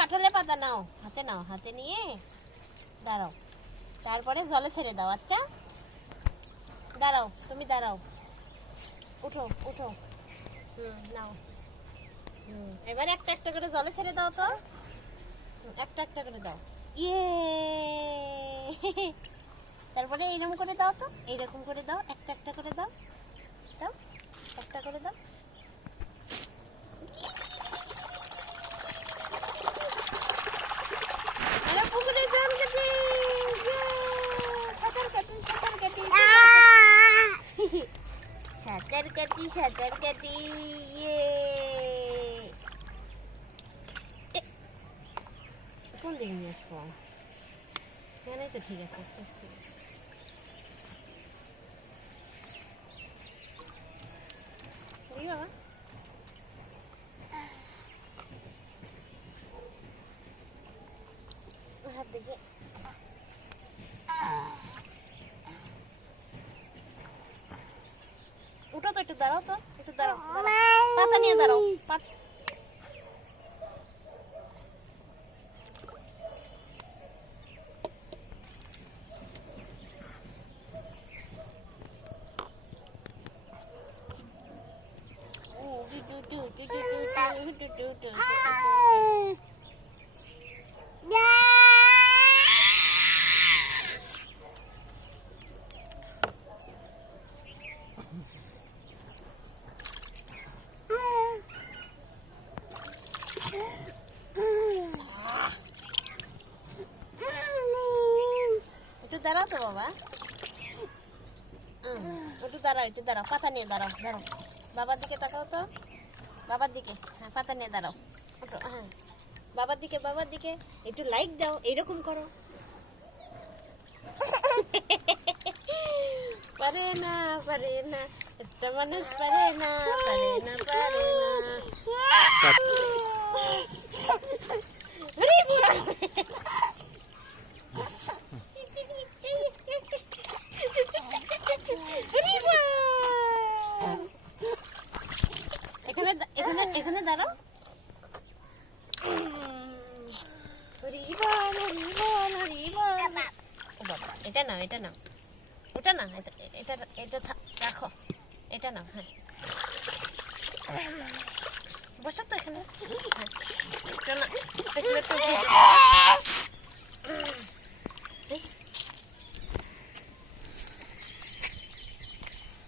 কাঁঠালের পাতা নাও, হাতে নিয়ে দাঁড়াও, তারপরে জলে ছেড়ে দাও। আচ্ছা দাঁড়াও, তুমি দাঁড়াও, উঠো উঠো। নাও। এবার একটা একটা করে জলে ছেড়ে দাও তো, একটা একটা করে দাও। ইয়ে তারপরে এইরকম করে দাও তো, এইরকম করে দাও, একটা একটা করে দাও, দাও একটা করে দাও। পুকুরে জল কাটি, সাঁতার কাটি, সাঁতার কাটি, সাঁতার কাটি, সাঁতার কাটি। কোন দিকে নিয়ে আসবো? এখানেই তো ঠিক আছে। বাবা হাত দিকে উঠো তো, একটু দাঁড়াও তো, একটু দাঁড়াও, পাতা নিয়ে দাঁড়াও। একটু দাঁড়াও তো বাবা, একটু দাঁড়াও, একটু দাঁড়াও, পাতা নিয়ে দাঁড়াও, দাঁড়াও, বাবার দিকে তাকাও তো, বাবার দিকে। হ্যাঁ, পাতা নিয়ে দাঁড়াও, ওঠো। হ্যাঁ, বাবার দিকে, বাবার দিকে। একটু লাইক দাও, এইরকম করো। পারে না, পারে না, একটা মানুষ পারে না, পারে না, পারে না। এখানে এখানে এখানে দাঁড়াও। এটা নাও, এটা নাও, ওটা না, এটা এটা রাখো, এটা নাও। হ্যাঁ, বসো তো এখানে।